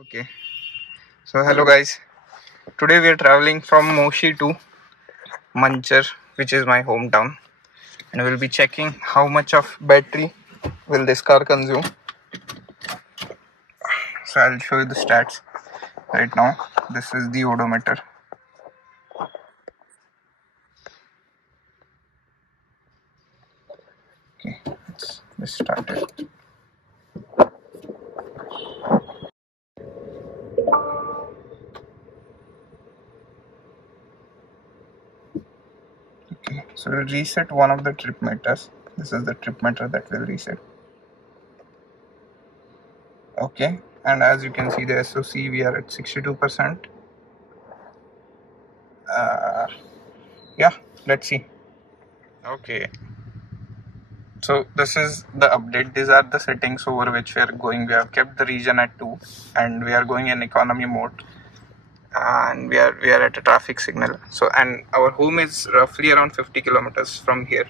Okay, so hello guys. Today we are traveling from Moshi to Manchar, which is my hometown, and we'll be checking how much of battery will this car consume. So I'll show you the stats right now. This is the odometer. Okay, let's start it. Okay, so we'll reset one of the trip meters. This is the trip meter that will reset. Okay, and as you can see the SOC, we are at 62%. Yeah, let's see. Okay, so this is the update. These are the settings over which we are going. We have kept the region at 2 and we are going in economy mode, and we are at a traffic signal. So, and our home is roughly around 50 kilometers from here.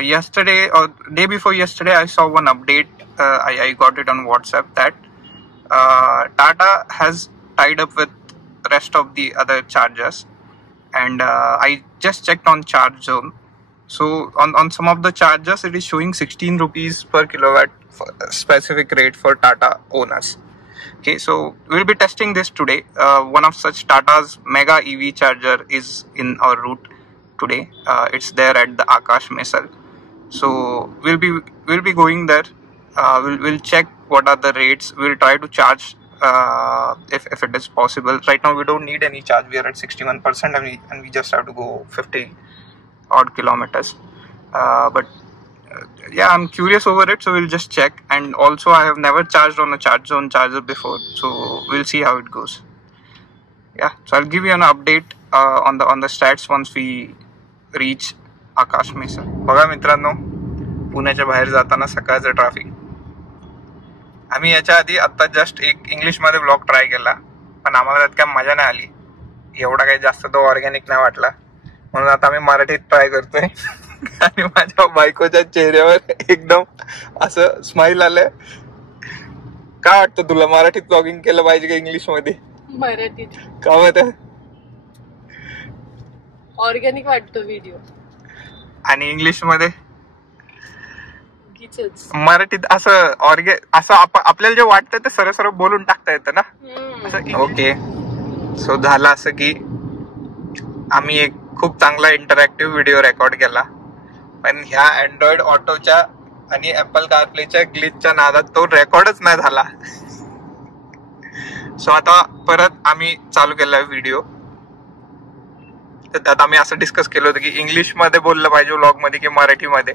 Yesterday or day before yesterday, I saw one update. I got it on WhatsApp that Tata has tied up with rest of the other chargers, and I just checked on Charge Zone. So on some of the chargers, it is showing 16 rupees per kilowatt for specific rate for Tata owners. Okay, so we'll be testing this today. One of such Tata's mega EV charger is in our route today. It's there at the Akash Mesal. So we'll be going there. We'll check what are the rates. We'll try to charge if it is possible. Right now we don't need any charge. We are at 61% and we just have to go 50 odd kilometers. But yeah, I'm curious over it, so we'll just check. And also I have never charged on a Charge Zone charger before, so we'll see how it goes. Yeah, so I'll give you an update on the stats once we reach Akash मेसर. बघा मित्रांनो, पुण्याच्या बाहेर जाताना सकाळचं traffic. आम्ही याच्या आधी आता जस्ट एक इंग्लिश मध्ये ब्लॉग ट्राय केला, पण आम्हाला त्यात काय मजा नाही आली. एवढा काही जास्त तो ऑर्गॅनिक नाही वाटला, म्हणून आता आम्ही मराठीत ट्राय करतोय. आणि माझ्या बायकोच्या चेहऱ्यावर एकदम असं स्माइल आलंय. काय वाटतं तुला, मराठीत ब्लॉगिंग केलं पाहिजे का इंग्लिश मध्ये? मराठीत. का माहिती, ऑर्गॅनिक वाटतो व्हिडिओ. आणि इंग्लिश मध्ये मराठीत असं असं आपल्याला जे वाटतं ते सरळ सरळ बोलून टाकता येतं ना. ओके, सो झालं असं की आम्ही एक खूप चांगला इंटरॅक्टिव्ह व्हिडिओ रेकॉर्ड केला, पण ह्या अँड्रॉइड ऑटोच्या आणि ऍपल कारप्लेच्या ग्लिचच्या नादात तो रेकॉर्डच नाही झाला. सो आता परत आम्ही चालू केला व्हिडिओ. तर त्यात आम्ही असं डिस्कस केलं होतं की इंग्लिश मध्ये बोललं पाहिजे व्लॉग मध्ये की मराठीमध्ये.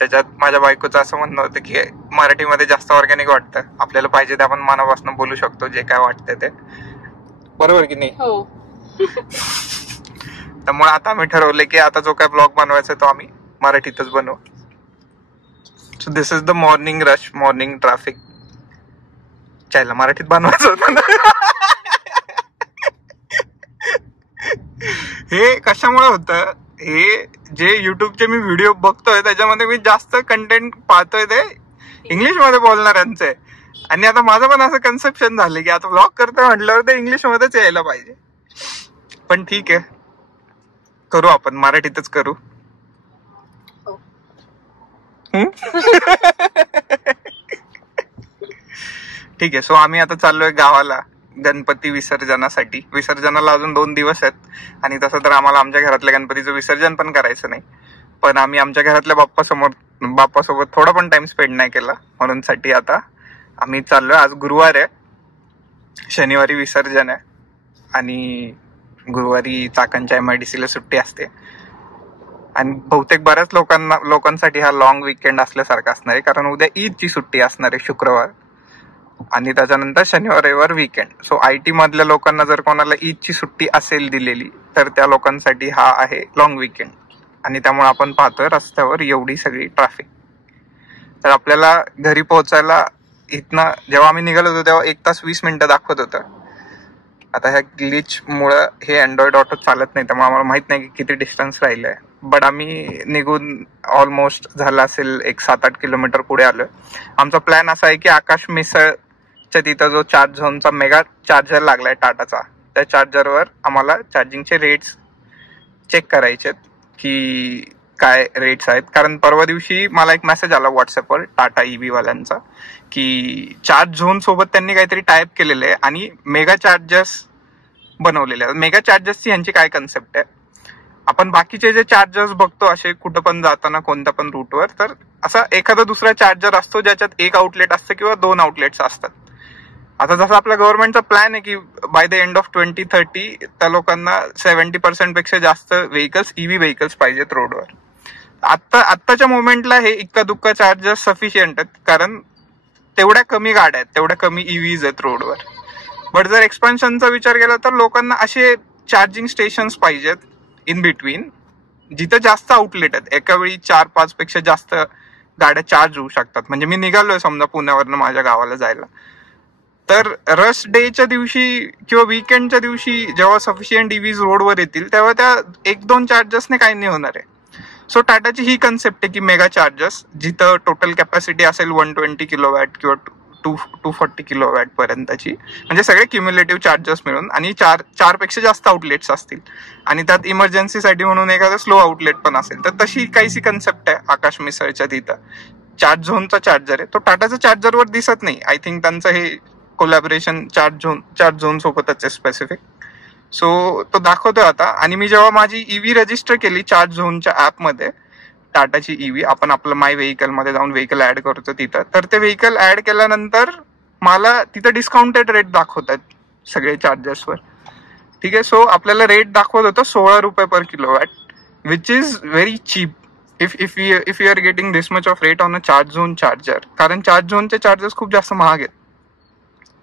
त्याच्यात माझ्या बायकोचं असं म्हणणं होतं की मराठीमध्ये जास्त ऑर्गॅनिक वाटतं, आपल्याला पाहिजे ते आपण मनापासून बोलू शकतो, जे काय वाटतं ते. बरोबर की नाही? हो. त्यामुळे आता आम्ही ठरवलं की आता जो काय ब्लॉग बनवायचा तो आम्ही मराठीतच बनवू. So this is the morning rush, morning traffic. चायला मराठीत बनवायचं होतं ना. हे कशामुळे होतं, हे जे युट्यूबचे मी व्हिडिओ बघतोय त्याच्यामध्ये मी जास्त कंटेंट पाहतोय ते इंग्लिश मध्ये बोलणाऱ्यांचे. आणि आता माझं पण असं कन्सेप्शन झालं की आता ब्लॉग करतोय म्हटल्यावर ते इंग्लिश मध्येच यायला पाहिजे. पण ठीक आहे, करू आपण मराठीतच करू. ठीक आहे. सो आम्ही आता चाललोय गावाला गणपती विसर्जनासाठी. विसर्जनाला अजून 2 दिवस आहेत, आणि तसं तर आम्हाला आमच्या घरातल्या गणपतीचं विसर्जन पण करायचं नाही, पण आम्ही आमच्या घरातल्या बाप्पासोबत थोडा पण टाइम स्पेंड नाही केला, म्हणून साठी आता आम्ही चाललोय. आज गुरुवार आहे, शनिवारी विसर्जन आहे, आणि गुरुवारी चाकणच्या MIDC ला सुट्टी असते. आणि बहुतेक बऱ्याच लोकांसाठी हा लॉंग वीकेंड असल्यासारखा असणार आहे, कारण उद्या ईदची सुट्टी असणार आहे शुक्रवार, आणि त्याच्यानंतर शनिवार रविवार वीकेंड. सो IT मधल्या लोकांना जर कोणाला ईदची सुट्टी असेल दिलेली तर त्या लोकांसाठी हा आहे लॉंग वीकेंड. आणि त्यामुळे आपण पाहतोय रस्त्यावर एवढी सगळी ट्रॅफिक. तर आपल्याला घरी पोहोचायला इथनं जेव्हा आम्ही निघालो होतो तेव्हा 1 तास 20 मिनिटं दाखवत होतं. आता ह्या ग्लिच मुळे हे अँड्रॉइड ऑटो चालत नाही, त्यामुळे आम्हाला माहित नाही की किती डिस्टन्स राहिलंय. बट आम्ही निघून ऑलमोस्ट झाला असेल एक 7-8 किलोमीटर पुढे आलोय. आमचा प्लॅन असा आहे की आकाश मिसळच्या तिथं जो चार्ज झोनचा मेगा चार्जर लागलाय टाटाचा, त्या चार्जरवर आम्हाला चार्जिंगचे रेट्स चेक करायचे की काय रेट्स आहेत. कारण परवा दिवशी मला एक मेसेज आला व्हॉट्सअपवर टाटा EV वाल्यांचा की चार्ज झोन सोबत त्यांनी काहीतरी टायप केलेलं आहे आणि मेगा चार्जर्स बनवलेले आहेत. मेगा चार्जर्सची यांची काय कन्सेप्ट आहे, आपण बाकीचे जे चार्जर्स बघतो असे कुठं पण जाताना कोणत्या पण रूटवर, तर असा एखादा दुसरा चार्जर असतो ज्याच्यात एक आउटलेट असतं किंवा 2 आउटलेट्स असतात. आता जसं आपल्या गव्हर्नमेंटचा प्लॅन आहे की बाय द एंड ऑफ 2030 त्या लोकांना 70% पेक्षा जास्त व्हेकल्स EV व्हेकल्स पाहिजेत रोडवर. आत्ताच्या मोमेंटला हे इक्का दुक्का चार्जर्स सफिशियंट आहेत, कारण तेवढ्या कमी गाड्या आहेत, तेवढ्या कमी EVs आहेत रोडवर. बट जर एक्सपान्शनचा विचार केला तर लोकांना असे चार्जिंग स्टेशन्स पाहिजेत इन बिटवीन जिथं जास्त आउटलेट आहेत, एका वेळी 4-5 पेक्षा जास्त गाड्या चार्ज होऊ शकतात. म्हणजे मी निघालोय समजा पुण्यावरनं माझ्या गावाला जायला, तर रश डेच्या दिवशी किंवा वीकेंडच्या दिवशी जेव्हा सफिशियंट EVs रोडवर येतील तेव्हा त्या 1-2 चार्जर्सने काही नाही होणार आहे. सो टाटाची ही कन्सेप्ट आहे की मेगा चार्जर्स जिथं टोटल कॅपॅसिटी असेल 120 किलोवॅट किंवा 240 किलोवॅट पर्यंतची, म्हणजे सगळे क्युम्युलेटिव्ह चार्जर्स मिळून, आणि 4 पेक्षा जास्त आउटलेट्स असतील आणि त्यात इमर्जन्सीसाठी म्हणून एखादं स्लो आउटलेट पण असेल. तर तशी काहीशी कन्सेप्ट आहे आकाश मिसळच्या तिथं. चार्ज झोनचा चार्जर आहे तो, टाटाचा चार्जरवर दिसत नाही. आय थिंक त्यांचं हे कोलॅबरेशन चार्ज झोन सोबतच आहे स्पेसिफिक. सो तो दाखवतोय आता. आणि मी जेव्हा माझी EV रजिस्टर केली चार्ज झोनच्या ऍपमध्ये, टाटाची EV, आपण आपलं माय व्हेकल मध्ये जाऊन व्हेकल ऍड करतो तिथं, तर ते व्हेकल ऍड केल्यानंतर मला तिथं डिस्काउंटेड रेट दाखवतात सगळे चार्जर्सवर. ठीक आहे. सो आपल्याला रेट दाखवत होतं 16 रुपये per kilowatt, which is very cheap if you are getting this much of rate on a charge zone charger. कारण चार्ज झोनचे चार्जर्स खूप जास्त महाग आहेत,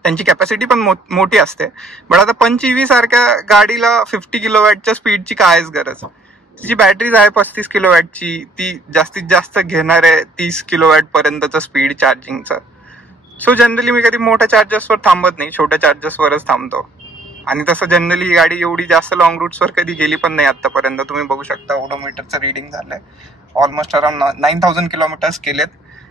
त्यांची कॅपॅसिटी पण मोठी असते. बट आता पंच EV सारख्या गाडीला 50 किलोवॅटच्या स्पीडची कायच गरज. तिची बॅटरीज आहे 35 किलोवॅटची, ती जास्तीत जास्त घेणार आहे 30 किलोवॅट पर्यंतचं स्पीड चार्जिंगचं. सो जनरली मी कधी मोठ्या चार्जर्सवर थांबत नाही, छोट्या चार्जर्सवरच थांबतो. आणि तसं जनरली ही गाडी एवढी जास्त लॉंग रूट्सवर कधी गेली पण नाही आतापर्यंत. तुम्ही बघू शकता ओडोमीटरचं रिडिंग झालंय, ऑलमोस्ट अराउंड 9000 किलोमीटर्स केलेत.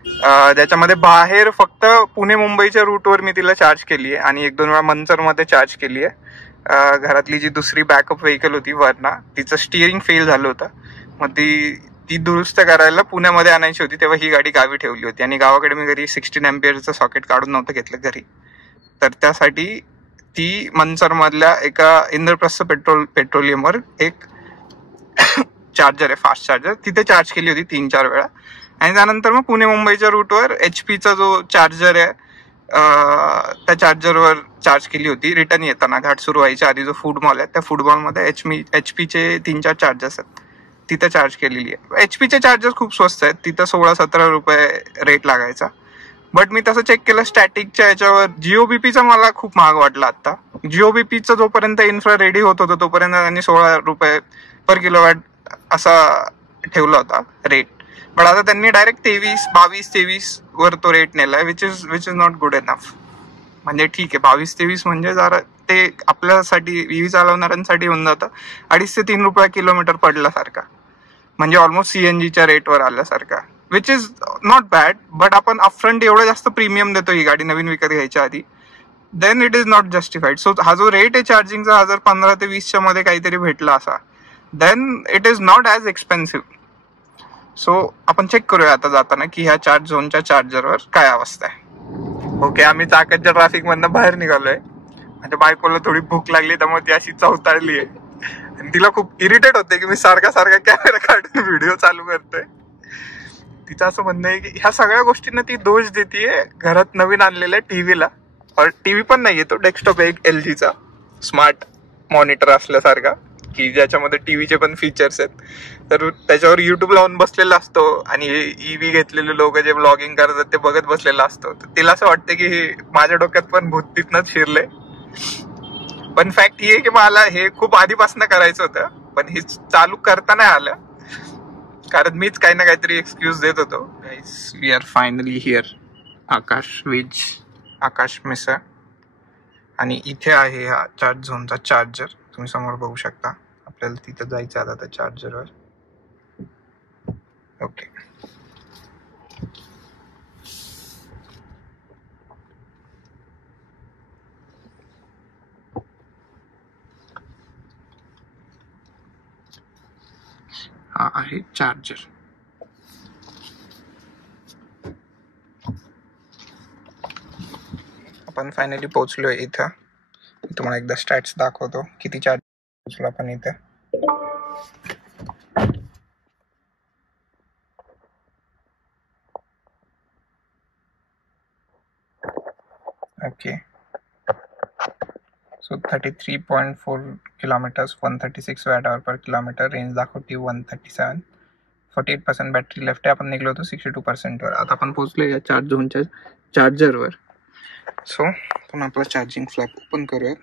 ज्याच्यामध्ये बाहेर फक्त पुणे मुंबईच्या रूटवर मी तिला चार्ज केली आहे आणि 1-2 वेळा मंचरमध्ये चार्ज केली आहे. घरातली जी दुसरी बॅकअप व्हेकल होती वर्ना, तिचं स्टिअरिंग फेल झालं होतं, मग ती दुरुस्त करायला पुण्यामध्ये आणायची होती, तेव्हा ही गाडी गावी ठेवली होती. आणि गावाकडे मी घरी 16 अँपिअरचं सॉकेट काढून नव्हतं घेतलं घरी, तर त्यासाठी ती मंचरमधल्या एका इंद्रप्रस्थ पेट्रोलियमवर एक चार्जर आहे, फास्ट चार्जर, तिथे चार्ज केली होती 3-4 वेळा. आणि त्यानंतर मग पुणे मुंबईच्या रूटवर HPचा जो चार्जर आहे त्या चार्जरवर चार्ज केली होती. रिटर्न येताना घाट सुरू व्हायच्या आधी जो फूड मॉल आहे त्या फूड मॉलमध्ये HPचे 3-4 चार्जर्स आहेत, तिथं चार्ज केलेली आहे. HPचे चार्जर्स खूप स्वस्त आहेत, तिथं 16-17 रुपये रेट लागायचा. बट मी तसं चेक केलं स्टॅटिकच्या याच्यावर, GOBPचा मला खूप महाग वाटला. आता GOBPचा जोपर्यंत इन्फ्रा रेडी होत होतं तोपर्यंत त्यांनी 16 रुपये पर किलोवॅट असा ठेवला होता रेट. बट आता त्यांनी डायरेक्ट 22-23 वर तो रेट नेलाय, which is not good enough. म्हणजे ठीक आहे, 22-23 म्हणजे जरा ते आपल्यासाठी EV चालवणाऱ्यांसाठी होऊन जातं 2.5 ते 3 रुपये किलोमीटर पडल्यासारखा, म्हणजे ऑलमोस्ट CNGच्या रेटवर आल्यासारखा, which is not bad. But आपण अपफ्रंट एवढं जास्त प्रीमियम देतो ही गाडी नवीन विकत घ्यायच्या आधी, then it is not justified. So हा जो रेट आहे चार्जिंगचा, हा जर 15 ते 20च्या मध्ये काहीतरी भेटला असा, then it is not as expensive. So आपण चेक करूया आता जाताना की ह्या चार्ज झोनच्या चार्जरवर काय अवस्था आहे. ओके, आम्ही चाकणच्या ट्रॅफिक मधनं बाहेर निघालोय. माझ्या बायकोला थोडी भूक लागली, त्यामुळे ती अशी चवताळली आहे आणि तिला खूप इरिटेट होते की मी सारखा कॅमेरा काढून व्हिडिओ चालू करतोय. तिचं असं म्हणणं आहे की ह्या सगळ्या गोष्टींना ती दोष देतीये घरात नवीन आणलेल्या टीव्हीला. टीव्ही पण नाहीये, तो डेस्कटॉप एक LGचा स्मार्ट मॉनिटर असल्यासारखा, की ज्याच्यामध्ये टीव्हीचे पण फीचर्स आहेत. तर त्याच्यावर YouTube लावून बसलेला असतो आणि EV घेतलेले लोक जे ब्लॉगिंग करतात ते बघत बसलेला असतो. तर तिला असं वाटतं की हे माझ्या डोक्यात पण भूत तिथनंच शिरलंय. पण फॅक्ट ही आहे की मला हे खूप आधीपासून करायचं होतं, पण हे चालू करता नाही आलं, कारण मीच काही ना काहीतरी एक्सक्यूज देत होतो. गाईस, वी आर फायनली हिअर, आकाश मिसळ. आणि इथे आहे हा चार्ज झोनचा चार्जर, तुम्ही समोर बघू शकता. आपल्याला तिथं जायचं आता त्या चार्जरवर. ओके. हा आहे चार्जर. आपण फायनली पोहोचलोय इथं. तुम्हाला एकदा स्टॅट्स दाखवतो किती चार्ज पोहोचलो आपण इथं. ओके, सो 33.4 किलोमीटर्स, 136 वॅट आवर पर किलोमीटर. रेंज दाखवते 137. 48% बॅटरी लेफ्ट आहे. आपण निघलो होतो 62% वर. आता आपण पोहोचलो या चार्ज झोनच्या चार्जरवर. सो आपण आपला चार्जिंग फ्लॅप ओपन करूया.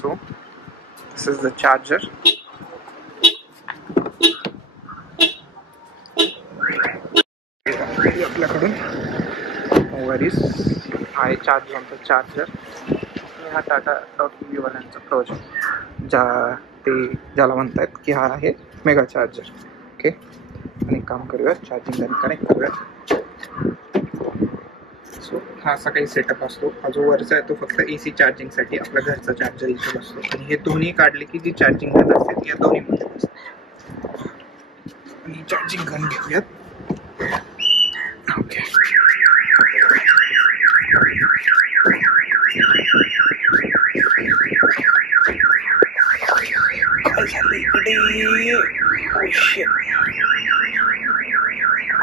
So this is the charger. आपल्याकडून वरीस आहे चार्ज झोनचा चार्जर. हा टाटा.EV वाल्यांचा प्रोजेक्ट ज्याला म्हणतात की हा आहे मेगा चार्जर. ओके, आणि काम करूया, चार्जिंग कनेक्ट करूया. सो हा असा काही सेटअप असतो. हा जो वरचा आहे तो फक्त AC चार्जिंगसाठी आपल्या घरचा चार्जर इथे असतो. आणि हे दोन्ही काढले की जी चार्जिंग गन असते ती या दोन्हीमध्ये असते. आणि चार्जिंग गन घेऊयात. ओके,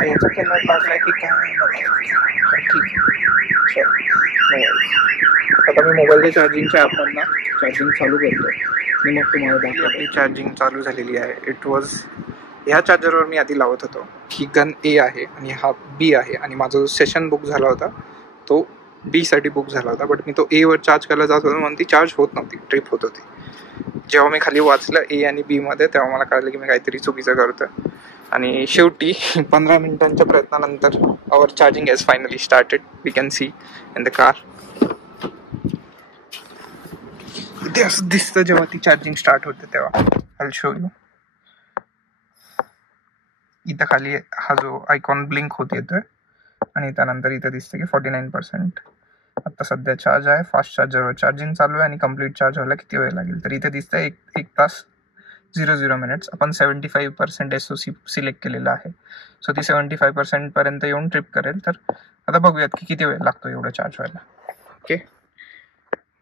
याचा कॅमेरा टाकलाय की काय? आता मी मोबाईलच्या चार्जिंगच्या ॲपमधनं चार्जिंग चालू करतो आणि मग तुम्हाला दाखवतो. चार्जिंग चालू झालेली आहे. इट वॉज ह्या चार्जरवर मी आधी लावत होतो. ही गन A आहे आणि हा B आहे. आणि माझा जो सेशन बुक झाला होता तो B साठी बुक झाला होता. बट मी तो A वर चार्ज करायला जात होतो म्हणून ती चार्ज होत नव्हती, ट्रिप होत होती. जेव्हा मी खाली वाचलं A आणि B मध्ये तेव्हा मला कळलं की मी काहीतरी चुकीचं करतोय. आणि शेवटी 15 मिनिटांच्या प्रयत्नानंतर our charging has finally started. We can see in the car. इथे असं दिसतं जेव्हा ती चार्जिंग स्टार्ट होते तेव्हा. I will show you. इथं खाली हा जो आयकॉन ब्लिंक होत येतोय आणि त्यानंतर इथे दिसतं की 49%. आता सध्या चार्ज आहे. फास्ट चार्जरवर चार्जिंग चालू आहे आणि कम्प्लीट चार्ज व्हायला किती वेळ लागेल तर इथे दिसतं 1 तास 00 मिनिट्स. आपण 75% SOC सिलेक्ट केलेला आहे. सो ती 75% पर्यंत येऊन ट्रिप करेल. तर आता बघूयात की किती वेळ लागतो एवढं चार्ज व्हायला. Okay,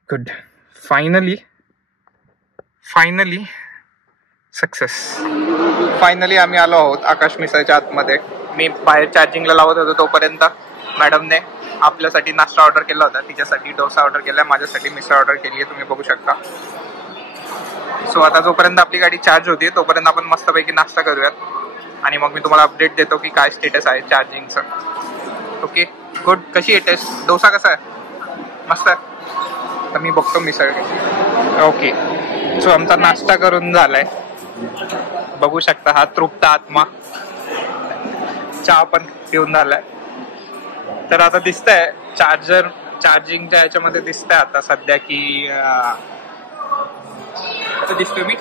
good. Finally success. Finally आम्ही आलो आहोत आकाश मिसळच्या आतमध्ये. मी बाहेर चार्जिंगला लावत होतो तोपर्यंत मॅडमने आपल्यासाठी नाश्ता ऑर्डर केला होता. तिच्यासाठी डोसा ऑर्डर केला, माझ्यासाठी मिसळ ऑर्डर केली आहे, तुम्ही बघू शकता. सो आता जोपर्यंत आपली गाडी चार्ज होती तोपर्यंत आपण मस्तपैकी नाश्ता करूयात आणि मग मी तुम्हाला अपडेट देतो की काय स्टेटस आहे चार्जिंगचं. Okay, good. कशी आहे टेस्ट? डोसा कसा आहे? मस्त आहे. तर मी बघतो मिसळ. ओके, सो आमचा नाश्ता करून झालाय. बघू शकता हा तृप्त आत्मा. चहा पण पिऊन झालाय. तर आता दिसतंय चार्जिंगच्या ह्याच्यामध्ये दिसतंय आता सध्या की आता दिसतोय मी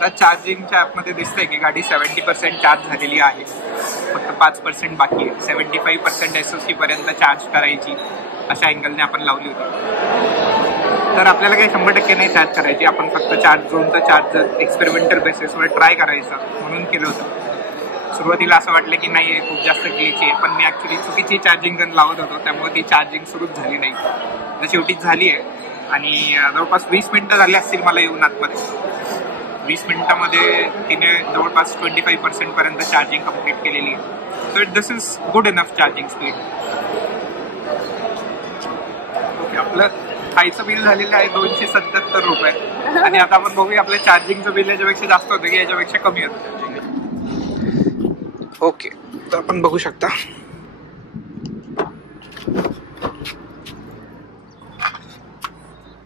चार्जिंगच्या ॲपमध्ये दिसतंय की गाडी 70% चार्ज झालेली आहे. फक्त 5% बाकी आहे. 75% SOC पर्यंत चार्ज करायची अशा अँगलने आपण लावली होती. तर आपल्याला काही 100% नाही चार्ज करायची. आपण फक्त चार्ज झोनचं चार्जर एक्सपेरिमेंटल बेसिसवर ट्राय करायचं म्हणून केलं होतं. सुरुवातीला असं वाटलं की नाही खूप जास्त ग्लिची आहे, पण मी ॲक्च्युली चुकीची चार्जिंग गन लावत होतो त्यामुळे ती चार्जिंग सुरूच झाली नाही. तर शेवटीच झाली आहे आणि जवळपास 20 मिनिटं झाली असतील मला येऊन आतमध्ये. 20 मिनिटामध्ये तिने जवळपास 25% पर्यंत चार्जिंग कंप्लीट केलेली आहे. So this is good enough charging speed. Okay, आपलं खायचं बिल झालेलं आहे 277 रुपये आणि आता आपण बघूया आपलं चार्जिंगचं बिल याच्यापेक्षा जास्त होतं की याच्यापेक्षा कमी होतं. ओके, तर आपण बघू शकता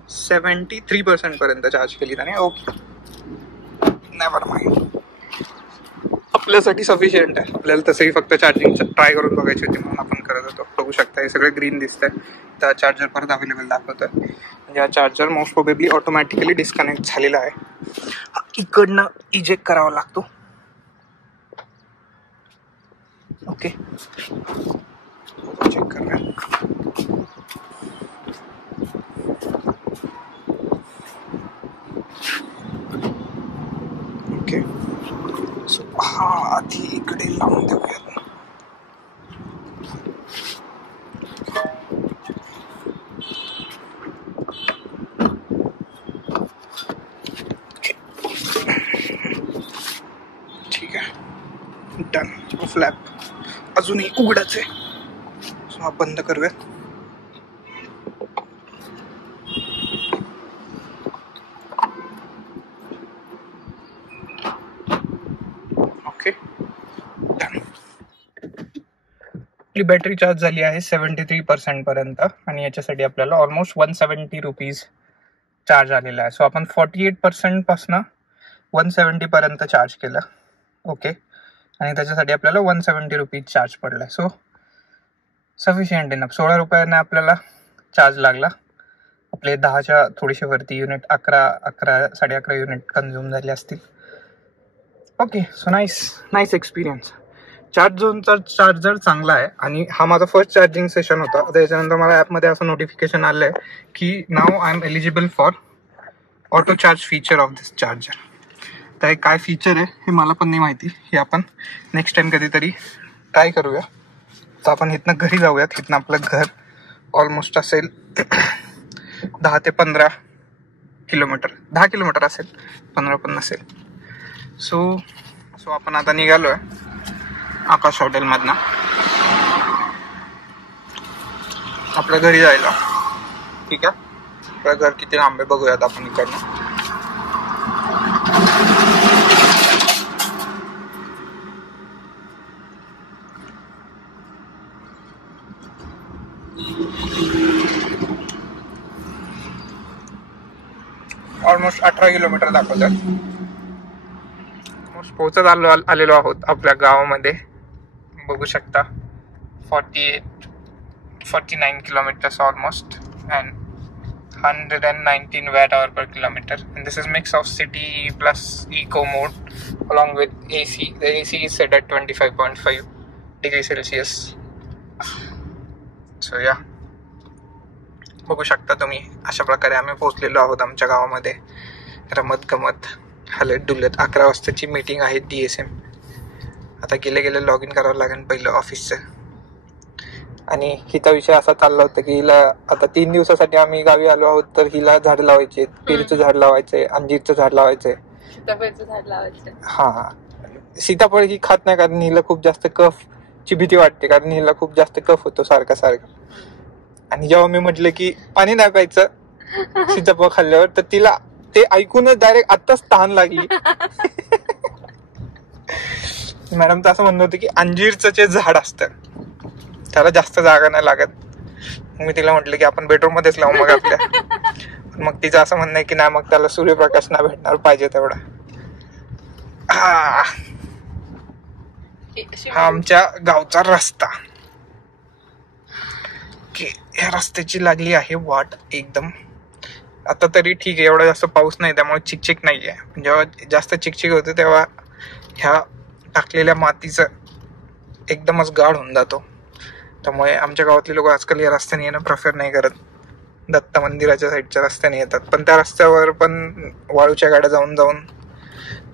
73% पर्यंत चार्ज केली त्याने. Okay, never mind. आपल्यासाठी सफिशियंट आहे. आपल्याला तसंही फक्त चार्जिंग ट्राय करून बघायची होती म्हणून आपण करत होतो. बघू शकता हे सगळं ग्रीन दिसतंय. तर चार्जर परत अवेलेबल दाखवतोय. या charger most probably automatically disconnect झालेला आहे. इकडनं इजेक्ट करावा लागतो. ओके, चेक करूया. ओके, सो हा आधी इकडे लावून देऊयात. ठीक आहे, डन. फ्लॅप अजूनही उघडाच आहे, सो हा बंद करूयात. Okay, done. आपली बॅटरी चार्ज झाली आहे 73% पर्यंत आणि याच्यासाठी आपल्याला ऑलमोस्ट 170 रुपीज चार्ज आलेला आहे. सो आपण 48% पासून 170 पर्यंत चार्ज केलं. ओके, आणि त्याच्यासाठी आपल्याला 170 रुपीज चार्ज पडलाय. So sufficient enough. 16 रुपयाने आपल्याला चार्ज लागला. आपले 10च्या थोडीशी वरती युनिट 11 युनिट कन्झ्युम झाले असतील. Okay, so nice experience. झोनचा चार्जर चांगला आहे आणि हा माझा फर्स्ट चार्जिंग सेशन होता. त्याच्यानंतर मला ॲपमध्ये असं नोटिफिकेशन आलं आहे की now I am eligible for auto charge feature of this charger. तर हे काय फीचर आहे हे मला पण नाही माहिती. हे आपण नेक्स्ट टाइम कधीतरी ट्राय करूया. तर आपण इथनं घरी जाऊयात. इथनं आपलं घर ऑलमोस्ट असेल 10 ते 15 किलोमीटर. 10 किलोमीटर असेल, 15 पण नसेल. सो आपण आता निघालो आहे आकाश हॉटेलमधनं आपल्या घरी जायला. ठीक आहे, आपलं घर किती लांब आहे बघूयात आपण इकडनं. ऑलमोस्ट 18 किलोमीटर दाखवतात. पोहोचत आलेलो आहोत आपल्या गावामध्ये. बघू शकता 49 kilometres almost and 119 watt-hour per kilometer. And this is mix of city plus eco mode along with AC. The AC is set at 25.5 degrees Celsius. So yeah, बघू शकता तुम्ही. अशा प्रकारे आम्ही पोहोचलेलो आहोत आमच्या गावामध्ये. रमत गमत हलत डुलत. 11 वाजताची मीटिंग आहे DSM. आता गेले लॉग इन करावं लागेल पहिलं ऑफिसचं. आणि हिचा विषय असा चालला होता की हिला आता 3 दिवसासाठी आम्ही गावी आलो आहोत. तर हिला झाड लावायचे, पेरूचं झाड लावायचंय, अंजीरचं झाड लावायचंय, सीताफळचं झाड लावायचं. हा, सीताफळ ही खात नाही कारण हिला खूप जास्त कफची भीती वाटते. कारण हिला खूप जास्त कफ होतो सारखा. आणि जेव्हा मी म्हटलं की पाणी नाही प्यायचं सीताफळ खाल्ल्यावर, तर तिला ते ऐकूनच डायरेक्ट आत्ताच तहान लागली. मॅडम तर असं म्हणत होते की अंजीरचं जे झाड असतं त्याला जास्त जागा नाही लागत. मी तिला म्हटलं की आपण बेडरूम मध्येच लावू मग आपल्या. मग तिचं असं म्हणणं आहे की नाही, मग त्याला सूर्यप्रकाश नाही भेटणार पाहिजे तेवढा. हा आमच्या गावचा रस्ता. की या रस्त्याची लागली आहे वाट एकदम. आता तरी ठीक आहे, एवढा जास्त पाऊस नाही त्यामुळे चिकचिक नाही आहे. जेव्हा जास्त चिकचिक होते तेव्हा ह्या टाकलेल्या मातीचं एकदमच गाढ होऊन जातो. त्यामुळे आमच्या गावातले लोक आजकाल या रस्त्याने येणं प्रेफर नाही करत. दत्त मंदिराच्या साईडच्या रस्त्याने येतात. पण त्या रस्त्यावर पण वाळूच्या गाड्या जाऊन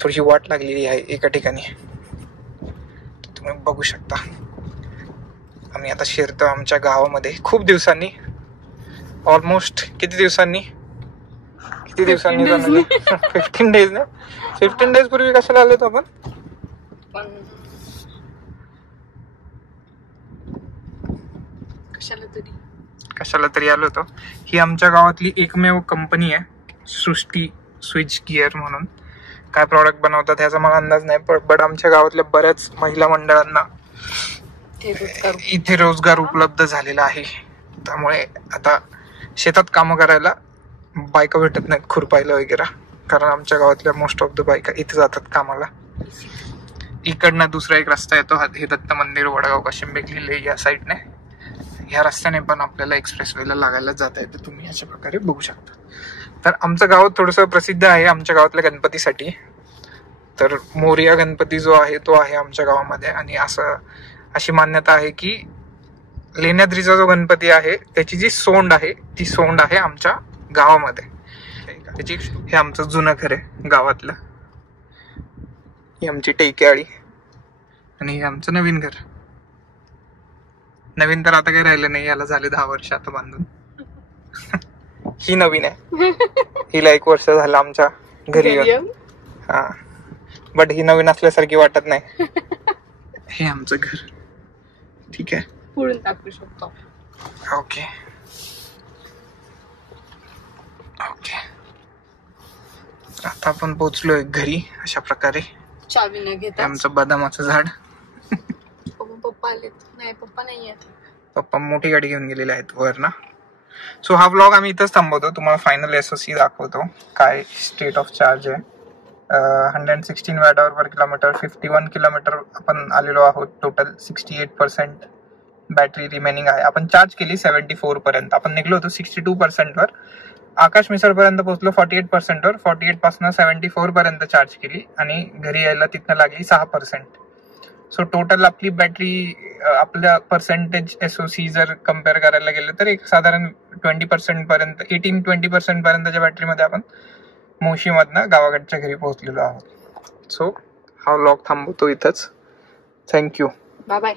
थोडीशी वाट लागलेली आहे एका ठिकाणी. तुम्ही बघू शकता. आम्ही आता शिरतो आमच्या गावामध्ये खूप दिवसांनी. ऑलमोस्ट किती दिवसांनी 15 डेज ना. 15 डेज पूर्वी कशाला आलो आपण? कशाला तरी आलो होतो. ही आमच्या गावातली एकमेव कंपनी आहे, सृष्टी स्विच गिअर म्हणून. काय प्रॉडक्ट बनवतात ह्याचा मला अंदाज नाही, पण आमच्या गावातल्या बऱ्याच महिला मंडळांना इथे रोजगार उपलब्ध झालेला आहे. त्यामुळे आता शेतात कामं करायला बायका भेटत नाहीत खुरपायला वगैरे. कारण आमच्या गावातल्या मोस्ट ऑफ द बायका इथे जातात कामाला. इकडनं दुसरा एक रस्ता येतो, हे दत्त मंदिर वडगाव काशिंबे लिहिले या साईडने. ह्या रस्त्याने पण आपल्याला एक्सप्रेस वेला लागायला जाता येते, तुम्ही अशा प्रकारे बघू शकता. तर आमचं गाव थोडंसं प्रसिद्ध आहे आमच्या गावातल्या गणपतीसाठी. तर मोरया गणपती जो आहे तो आहे आमच्या गावामध्ये, आणि अशी मान्यता आहे की लेण्याद्रीचा जो गणपती आहे त्याची जी सोंड आहे ती सोंड आहे आमच्या गावामध्ये. त्याची हे आमचं जुनं घर आहे गावातलं, ही आमची टेकेआळी, आणि हे आमचं नवीन घर. नवीन तर आता काही राहिलं नाही, याला झाले 10 वर्ष आता बांधून. ही नवीन आहे, हिला 1 वर्ष झालं आमच्या घरी येऊन. हा, बट ही नवीन असल्यासारखी वाटत नाही. हे आमचं घर. ठीक आहे, पुढून टाकू शकतो. Okay okay. आता आपण पोहोचलोय घरी अशा प्रकारे. चावी न घेता आमचं बदामाचं झाड. पप्पा आलेत. नाही, पप्पा नाही आहेत. पप्पा मोठी गाडी घेऊन गेलेले आहेत वर ना. सो हा व्लॉग आम्ही इथंच थांबवतो. तुम्हाला फायनल SOC दाखवतो काय स्टेट ऑफ चार्ज आहे. 116 वॅट पर किलोमीटर, 51 किलोमीटर आपण आलेलो आहोत. टोटल 68% बॅटरी रिमेनिंग आहे. आपण चार्ज केली 74 पर्यंत. आपण निघलो होतो 62% वर. आकाश मिसळ पर्यंत पोहोचलो 48% वर. 48 पासून 74 पर्यंत चार्ज केली, आणि घरी यायला तिथनं लागली 6%. सो टोटल आपली बॅटरी, आपल्या पर्सेंटेज SOC जर कम्पेअर करायला गेलं तर एक साधारण 20% पर्यंत, 18-20% पर्यंतच्या बॅटरीमध्ये आपण मोशीमधनं गावाकडच्या घरी पोहोचलेलो आहोत. सो हा व्लॉग थांबवतो इथंच. थँक्यू. Bye bye.